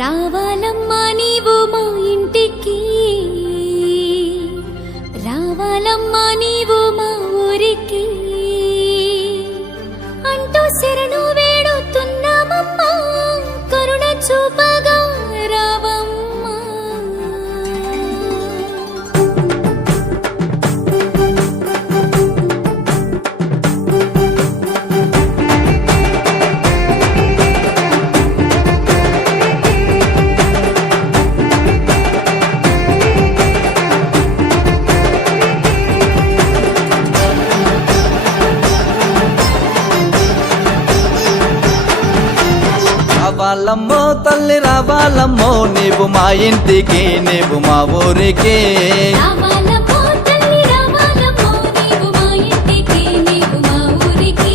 రావాలమ్మా నీవు మా ఇంటికి, రావాలమ్మా నీవు మా ఊరికి అంటూ శరణు వేడుతున్నామమ్మా, కరుణ చూపగా రావమ్మా. రావాలమ్మో తల్లి రావాలమ్మో, నీవు మా ఇంటికి నీవు మా ఊరికి. రావాలమ్మో తల్లి రావాలమ్మో, నీవు మా ఇంటికి నీవు మా ఊరికి.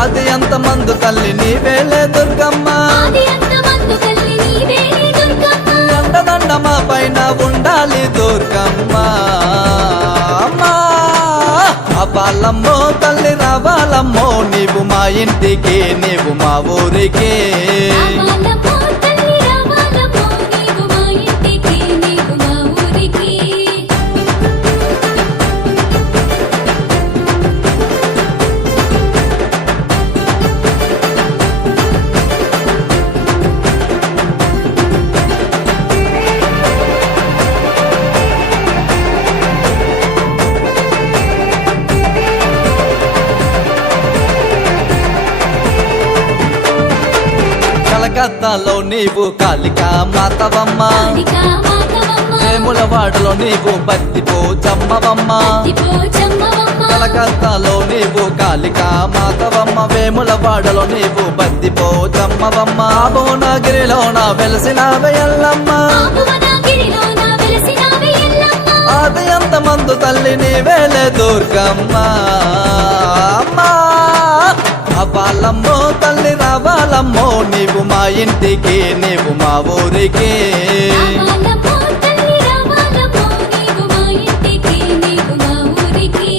ఆది అంతమందు తల్లి నీవేలే దుర్గమ్మ, ఆది అంతమందు తల్లి నీవేలే దుర్గమ్మ. దండ మా పైన ఉండాలి దుర్గమ్మ. అమ్మా రావాలమ్మో తల్లి రావాలమ్మో, నీవు మా ఇంటికి నీవు మా ఊరికి. రావాలమ్మో తల్లి రావాలమ్మో, నీవు మా ఇంటికి నీవు మా ఊరికి. కలకత్తాలో నీవు కాళికా మాతవమ్మ, కాళికా మాతవమ్మ, వేములవాడలో నీవు బత్తిపో చమ్మవమ్మ. బత్తిపో చమ్మవమ్మ. కలకత్తాలో నీవు కాళికా మాతవమ్మ, వేములవాడలో నీవు బత్తిపో చమ్మవమ్మ. భువనగిరిలోన వెలసినావే ఎల్లమ్మ, భువనగిరిలోన వెలసినావే ఎల్లమ్మ. ఆది అంతమందు తల్లి నీవేలే దుర్గమ్మ. అమ్మా రావాలమ్మో తల్లి రావాలమ్మో, నీవు మా ఇంటికి నీవు మా ఊరికి. రావాలమ్మో తల్లి రావాలమ్మో, నీవు మా ఇంటికి నీవు మా ఊరికి.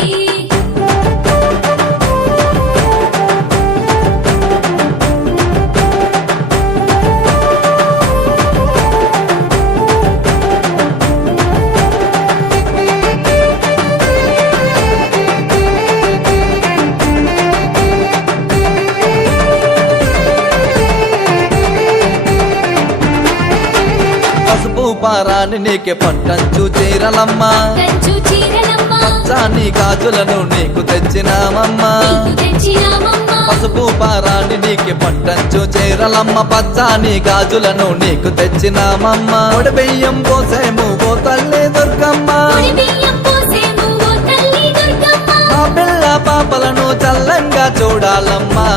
పసుపు పారాని నీకే పట్టంచు చీరలమ్మ, కంచు చీరలమ్మ, పచ్చాని గాజులను నీకు తెచ్చినామమ్మ. నీకు తెచ్చినామమ్మ. పసుపు పారాని నీకే పట్టంచు చీరలమ్మ, పచ్చాని గాజులను నీకు తెచ్చినామమ్మ. ఒడి బియ్యం పోసేము ఓ తల్లి దుర్గమ్మ, పొడి బియ్యం పోసేము ఓ తల్లి దుర్గమ్మ. మా పిల్ల పాపలను చల్లంగా చూడాలమ్మా.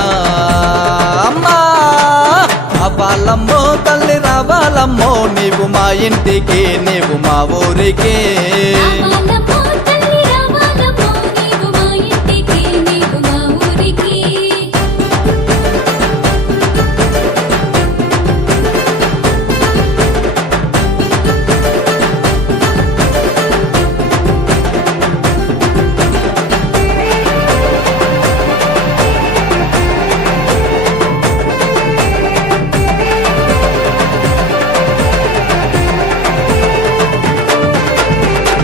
అమ్మా రావాలమ్మో తల్లి రావాలమ్మో, నీవు మా ఇంటికి నీవు మా ఊరికి. రావాలమ్మో తల్లి రావాలమ్మో, నీవు మా ఇంటికి నీవు మా ఊరికి.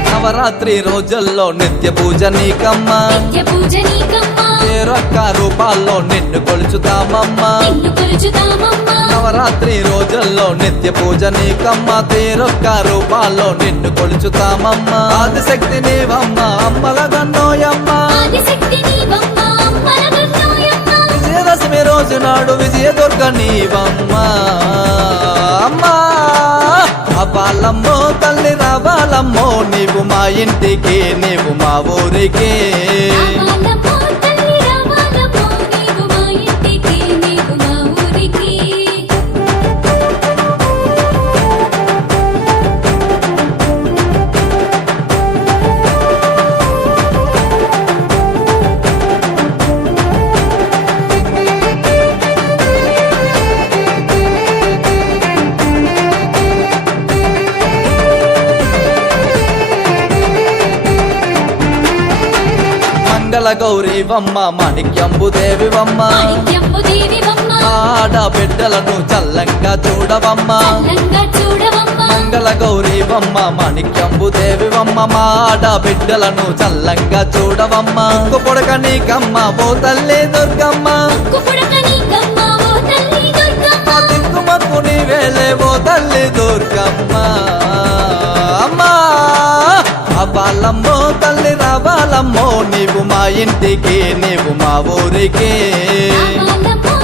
నవరాత్రి రోజుల్లో నిత్య పూజ నీకమ్మ, నిత్య పూజ నీకమ్మ. రొక్క రూపాల్లో నిన్ను కొలుచుతామమ్మ. నిన్ను కొలుచుతామమ్మ. నవరాత్రి రోజుల్లో నిత్య పూజ నీకమ్మ, రొక్క రూపాల్లో నిన్ను కొలుచుతామమ్మ. ఆదిశక్తి నీవమ్మ అమ్మల గన్నోయమ్మ, ఆదిశక్తి నీవమ్మ అమ్మల గన్నోయమ్మ. విజయదశమి రోజు నాడు విజయదుర్గ నీవమ్మ. అమ్మా రావాలమ్మో తల్లి రావాలమ్మో, నీవు మా ఇంటికి నీవు మా ఊరికి. రావాలమ్మో తల్లి రావాలమ్మో, నీవు మా ఇంటికి నీవు మా ఊరికి. మంగళ గౌరీవమ్మ మాణిక్యంబు దేవివమ్మ మాణిక్యంబు దేవివమ్మ ఆడబిడ్డలను చల్లంగా చూడవమ్మ చల్లంగా చూడవమ్మ మంగళ గౌరీవమ్మ మాణిక్యంబు దేవివమ్మ ఆడబిడ్డలను చల్లంగా చూడవమ్మ పొడక నీకమ్మ ఓ తల్లి దుర్గమ్మ కుపుడక నీకమ్మ ఓ తల్లి దుర్గమ్మ తిక్కుమక్కు నీవేలే ఓ తల్లి దుర్గమ్మ అమ్మా అవ్వాలమ్మో తల్లి రావాలమ్మో నీవు మా ఇంటికి నీవు మా ఊరికి రావాలమ్మో